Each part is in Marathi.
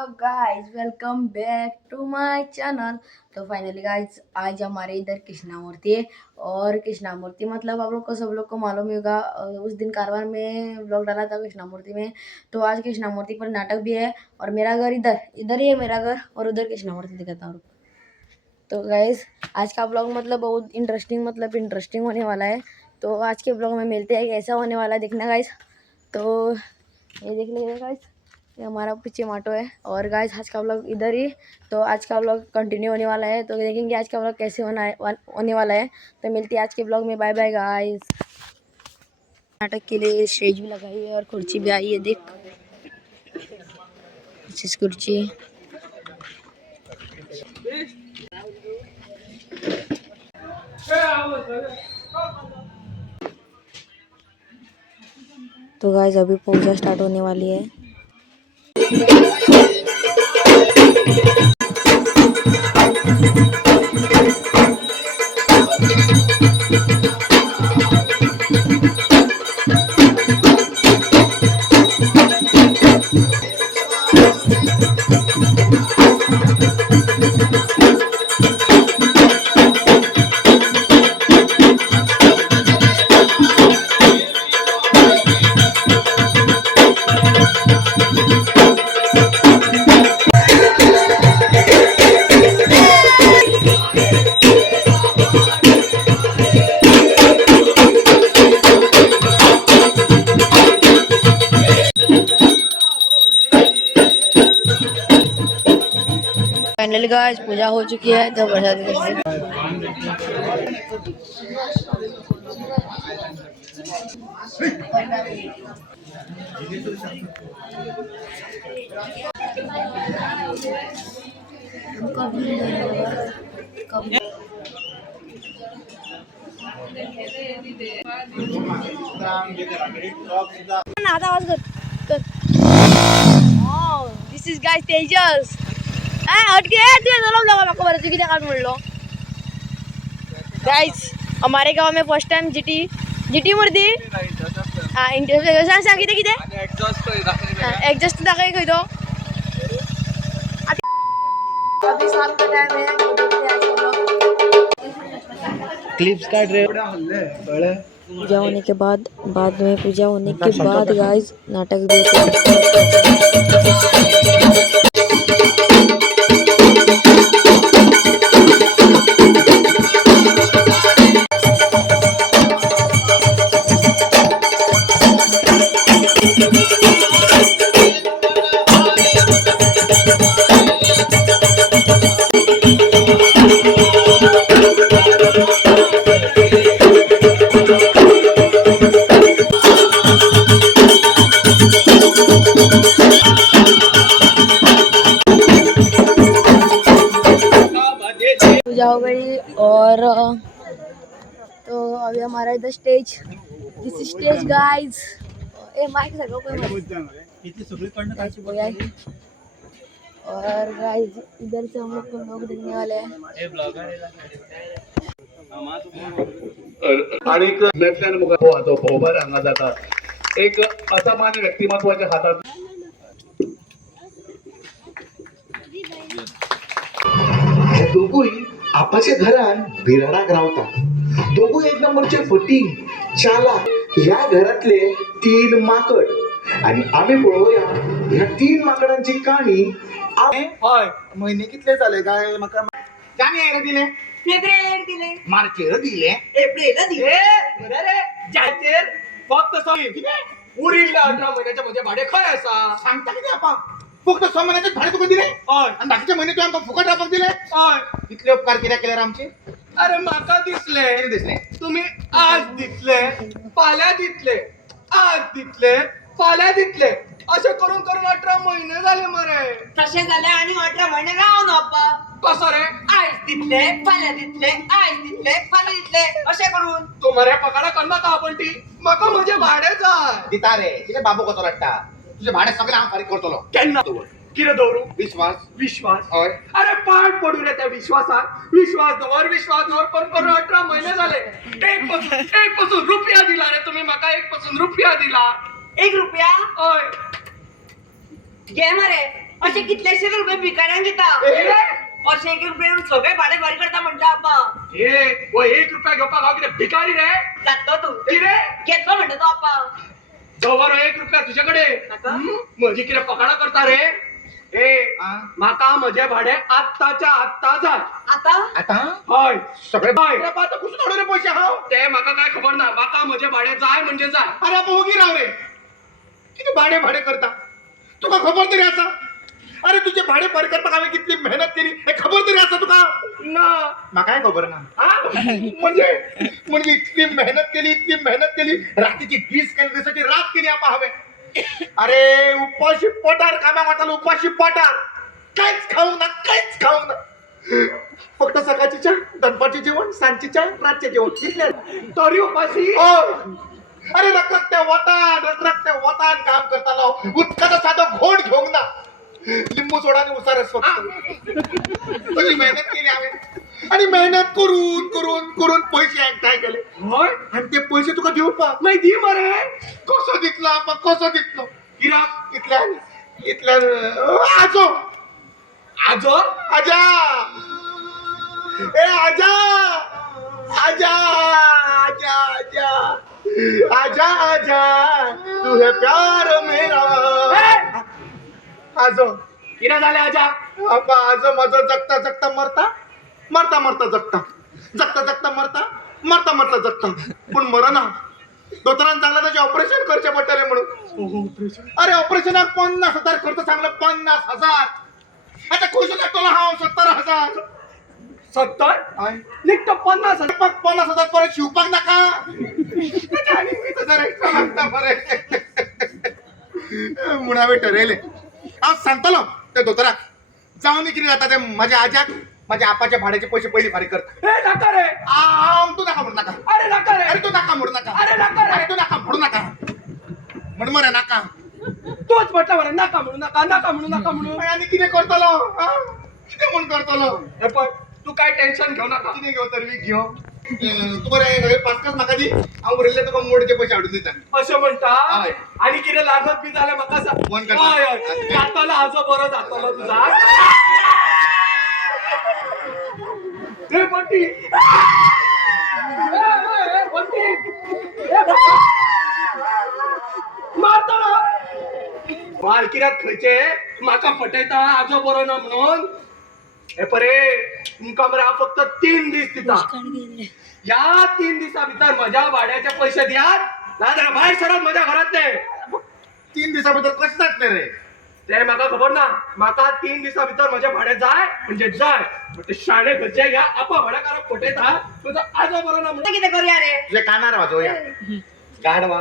Guys, welcome back to my channel. तो फाइनली गाइस, आज हमारे इधर कृष्णामूर्ति है। और कृष्णामूर्ति मतलब आप लोग को सब लोग को मालूम ही होगा, उस दिन कारवार में व्लॉग डाला था कृष्णामूर्ति में। तो आज कृष्णामूर्ति पर नाटक भी है और मेरा घर इधर इधर ही है, मेरा घर, और उधर कृष्णामूर्ति दिखाता हूँ। तो गाइस, आज का ब्लॉग मतलब बहुत इंटरेस्टिंग होने वाला है। तो आज के ब्लॉग में मिलते हैं, कैसा होने वाला है देखना गाइस। तो ये देख लीजिए गाइस, ये हमारा पीछे माटो है। और गाइस, आज का व्लॉग इधर ही, तो आज का व्लॉग कंटिन्यू होने वाला है। तो देखेंगे आज का व्लॉग कैसे होने वाला है। तो मिलती है आज के व्लॉग में। Bye bye guys. नाटक के लिए स्टेज भी लगाई है और कुर्सी भी आई है, देख इस कुर्सी। तो गाइस, अभी पूजा स्टार्ट होने वाली है। फाइनली गाइस, पूजा हो चुकी है। तो प्रसाद आवाज कर। दिस इज गाइस तेजस। गाइस, हमारे गांव में फर्स्ट टाइम जीटी मूर्ती सांग किती एग्जस्ट दाखव खंय तो। अभी शाम का टाइम है, तो देखते हैं आज हम लोग। क्लिप्स काट रहे पूजा होने के बाद पूजा होने के बाद गाइस नाटक भी पूजा हो गई। और तो अभी हमारा इधर स्टेज, दिस स्टेज गाइस। ए माइक सगळं और गाइस, इधर से हम लोग देखने वाले हैं। आणि एक असामान्य व्यक्तिमत्वाच्या हातात दोघंही आपाच्या घरात बिराडाक रावतात। दोघं एक नंबरचे फटींग चालाक। या घरातले 3 माकड आणि आम्ही पळवूया या 3 माकडांची कहाणी। होय महिने कितले झाले काय मका जानेवारी दिले, फेब्रुवारी दिले, मार्चेर दिले, एप्रिल दिले, रे जानेर फक्त उरिल्ल्या 18 महिन्याच्या मध्ये भाडे खय असा सांगता किती आपण फक्त 6 महिन्याचे भाडे तुका दिले आणि बाकीच्या महिने तू आमका फुकट राबक दिले। इतले उपकार कित्याक केले आमचे? अरे माका दिसले तुम्ही आज दिसले, फाल्यां दिसले, आज दिसले, फाल्यां दिसले, असे करून 18 महिने झाले मरे। तसे झाले आणि 18 महिने राहून अप्पा कसं रे? आज दिसले, फाल्या दिसले, आज दिसले, फाल्या दिसले, असे करून तू मरे पकडा करना का आपण ती मका म्हणजे भाडे जाय दिता रे तिथे बाबू कसो रट्टा तुझे भाडे सगळे आम फारीक करतलो। केन्ना किरे दवरू? विश्वास होय। अरे पाठ पडू रे त्या विश्वास दवर पण 18 महिने झाले। एक पासून रुपया दिला रे तुम्ही माका, 1 पासून रुपया दिला। 1 रुपया होय घे मरे असे कितलेशे रुपये भिकाऱ्यांक दिता अशे 1 रुपये सगळे भाडे फारी करता म्हणटा आप्पा ए वो 1 रुपया घेवपाक हांव कितें भिकारी रे जातलो तू कितें घेतलो म्हणटा तो आप्पा जवळ 1 रुपया तुझे कडेन नाका? म्हजी कितें पकडा करता रे ए म्हाका म्हजे भाडे आत्ताच्या आत्ता जाय आता आता हय सगळे हय आता कुठून काढू रे पैसे हाव ते म्हाका काय खबर ना म्हाका म्हजे भाडे जाय म्हणजे जाय अरे आपण उगी राव रे किती भाडे भाडे करता तुका खबर तरी असा अरे तुझे भाडे फारी करपाक हांवें कितली मेहनत केली हे खबर तरी असा तुका ना म्हाकाय खबर ना म्हणजे इतकी मेहनत केली रात्रीची 20 केली दिवसाची रात केली आपण हांवें अरे उपाशी पोटार कामाक वाटलो उपाशी पोटार काहीच खाऊ ना फक्त सकाळची च्या दनपारचे जेवण सांजची च्या रातचे जेवण इतले तरी उपाशी अरे रखरखत्या वतान काम करतालो उदकाचो साधो घोट घेवंक ना लिंबू सोडा आणि उसारस फक्त तशी मेहनत केली हांवें आणि मेहनत करून पैसे एकठांय केले हय आणि ते पैसे तुका दिवपाक मागीर दी मरे कसो दितलो आपण कसो दितलो कित्याक इतल्यान आजो आजो आजा ए आजा आजा आजा आजा आजा आजा तू है प्यार मेरा आजो कितें जालें आजा आपा आजो माझो जगता मरता जगता पण मरना दोतोरान सांगला त्याचे ऑपरेशन करचे पडटले म्हणून अरे ऑपरेशनाक 50,000 खर्च सांगला 50,000 आता खुश लागतो हांव 70,000 70 आय निघतो 50,000 50,000 परत शिवपाक नाका आणि 20,000 एक्स्ट्रा लागता बरे म्हणून हांवें ठरयलें हांव सांगतलो त्या दोतोराक जावन कितें जाता ते माझ्या आज्याक माझ्या आपाच्या भाड्याचे पैसे पयलीं फारीक करता ए नाका रे तू नाका म्हणू नाका अरे नाका रे अरे तू नाका म्हणू नाका अरे नाका रे अरे तू नाका म्हणू नाका म्हण मरे नाका तोच म्हटला मरे नाका म्हणू मागीर आनी कितें करतलो कितें म्हूण करतलो हे पळय तू काय टेन्शन घेऊ नका कितें घेव तर वीक घेव तू बरें पासकास म्हाका दी हांव उरयल्ले तुका मोडचे पयशे हाडून दिता अशें म्हणटा हय. आणि कितें लागत बी जाल्यार म्हाका सांग फोन करता. हय हय जातलो हाजो बरो जातलो तुझा रे बंटी बंटी मारतलो मार कित्याक खंयचे म्हाका फटयता हाजो बरो ना म्हणून हे परे तुमकां मरे हांव फक्त 3 दीस दिता ह्या 3 दिसा भितर म्हज्या भाड्याचे पयशे दियात नाजाल्यार भायर सरात म्हज्या घरांतले 3 दिसा भितर कशें जातलें रे ते म्हाका खबर ना म्हाका 3 दिसा भितर म्हजें भाडें जाय म्हणजे जाय ते शाणे खंयचे ह्या आपा भाड्याकाराक फटयता तुजो आजो बरो ना म्हणून आता कितें करूया रे तुझे कानार वाजोवया गाडवा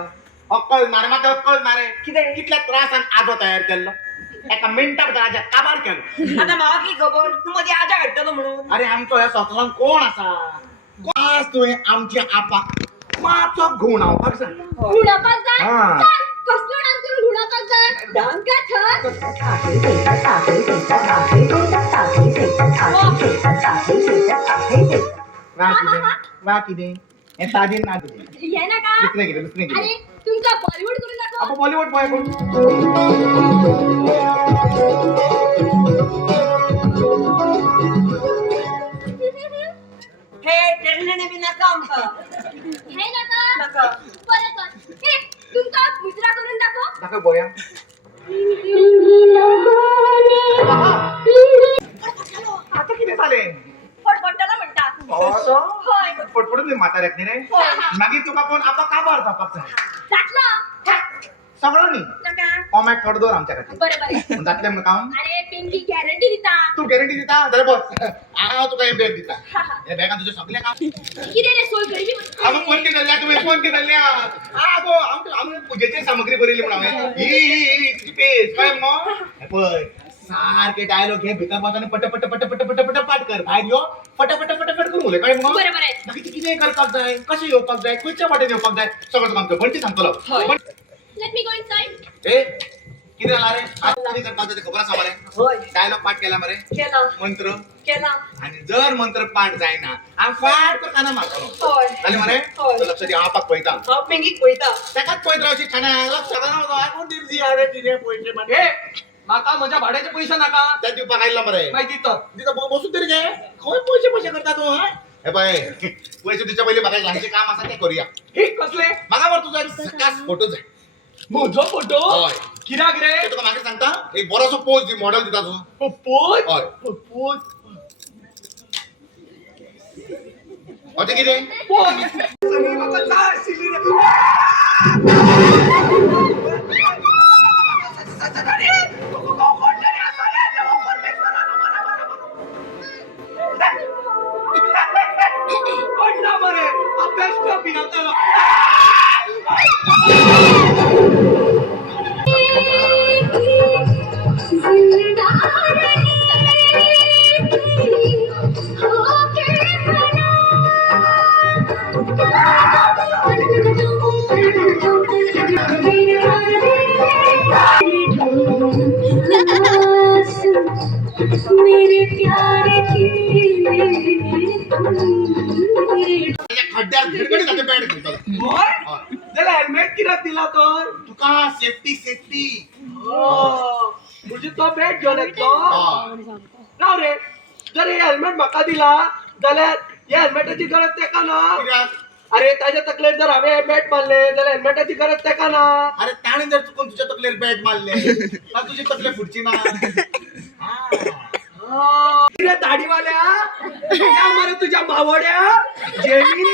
अक्कल ना रे म्हाका अक्कल ना रे कितें? कितल्या त्रासान आजो तयार केल्लो एका मिनटाक राजा काबार केलो आता म्हाका की खबर तू मदीं आजा हाडटलो म्हणून अरे आमचो ह्या सोकलान कोण आसा आज तुवें आमच्या आपाक माचो घुवणावपाक सांग हुडापाक जाय हा. चल, कसलो डान्स करून हुडापाक जाय डान्स काय थर वा कितें हें सादीन ना तुजें ये नाका दुसरें कितें अरे तुमका बॉलिवूड करून दाखव आपण बॉलिवूड पळय कोण हे ट्रेनने बी नाका आमकां हे नाका नाका बरं कर हे तुमका मुजरा करून दाखव नाका गोया आता कितें जालें फटफटला म्हणता होय पटपटून म्हाताऱ्याक न्ही रे मागीर तुका कोण आपा काबार जावपाक जाय जातला सगळो न्ही नाका कॉमॅक थोडो दवर आमच्या खातीर बरं बरं जातलें म्हणून काम अरे पिंकी गॅरंटी दिता तू गॅरंटी दिता जाल्यार बस हांव तुका हे बॅग दिता हे बॅगान तुजें सगळें काम कितें रे सोय करी हांव फोन केलेल्या तुवें फोन केलेल्या गो आमकां पुजेची सामग्री बरयली म्हणून हांवें ही तुजी पेज कळ्ळें मगो हे पळय सारके डायलॉग घे भितर पावता आनी पट पट पट पट पट पट पाठ कर भायर यो फट फट फट फट करून उलय कळ्ळें मगो बरं बरं मागीर कितें करपाक जाय कशें येवपाक जाय खंयच्या वाटेन येवपाक जाय सगळें तुका आमकां बंटी सांगतलो let me go inside a कितें जाला रे आज कितें करपाक जाय तें खबर आसा मरे होय डायलॉग पाठ केला मरे केला मंत्र केला आणि जर मंत्र पाठ जायना हांव फाट कर काना मारतलो होय जालें मरे होय. तर लक्ष दी हांव आपाक पळयता हांव पिंकीक पळयता ताकाच पळयत रावशी खाना लक्ष घालना हांव कोण दिवची अरे कितें पयशे हे माका माझ्या भाड्याचे पैसे नाका त्या दिवपा खायला मरे माहिती तर तिथं बसून तरी घे कोण पैसे करता तू हा हे बाय पैसे तुझ्या पहिले बघायचे ह्यांचे काम असं ते करूया हे कसले मागा वर तुझा एक सकास फोटो जाय म्हजो फोटो हय किराक रे ते तुका मागे सांगता एक बरोसो पोज दी मॉडेल दिता तू पोच हय पोच अते कितें पोच सगळी म्हाका जाय आशिल्ली रे पडला मरे अभ्यास पिनातलो मेरे प्यारे की खड्ड्यात धिडकडी जाते बँड खेळता होय जाल्यार हेल्मेट कित्याक दिला तर तुका सेफ्टी म्हणजे तो बॅट घेवन येतलो हय राव रे जर हे हेल्मेट म्हाका दिला जाल्यार ह्या हेल्मेटाची गरज तेका ना कित्याक अरे ताच्या तकलेर जर हांवें हे बॅट मारले जाल्यार हेल्मेटाची गरज तेका ना अरे ताणे जर चुकून तुझ्या तकलेर बॅट मारले तर तुझी तकले फुटची ना किरे दाढीवाल्या या मरे तुझ्या मावड्या जेनी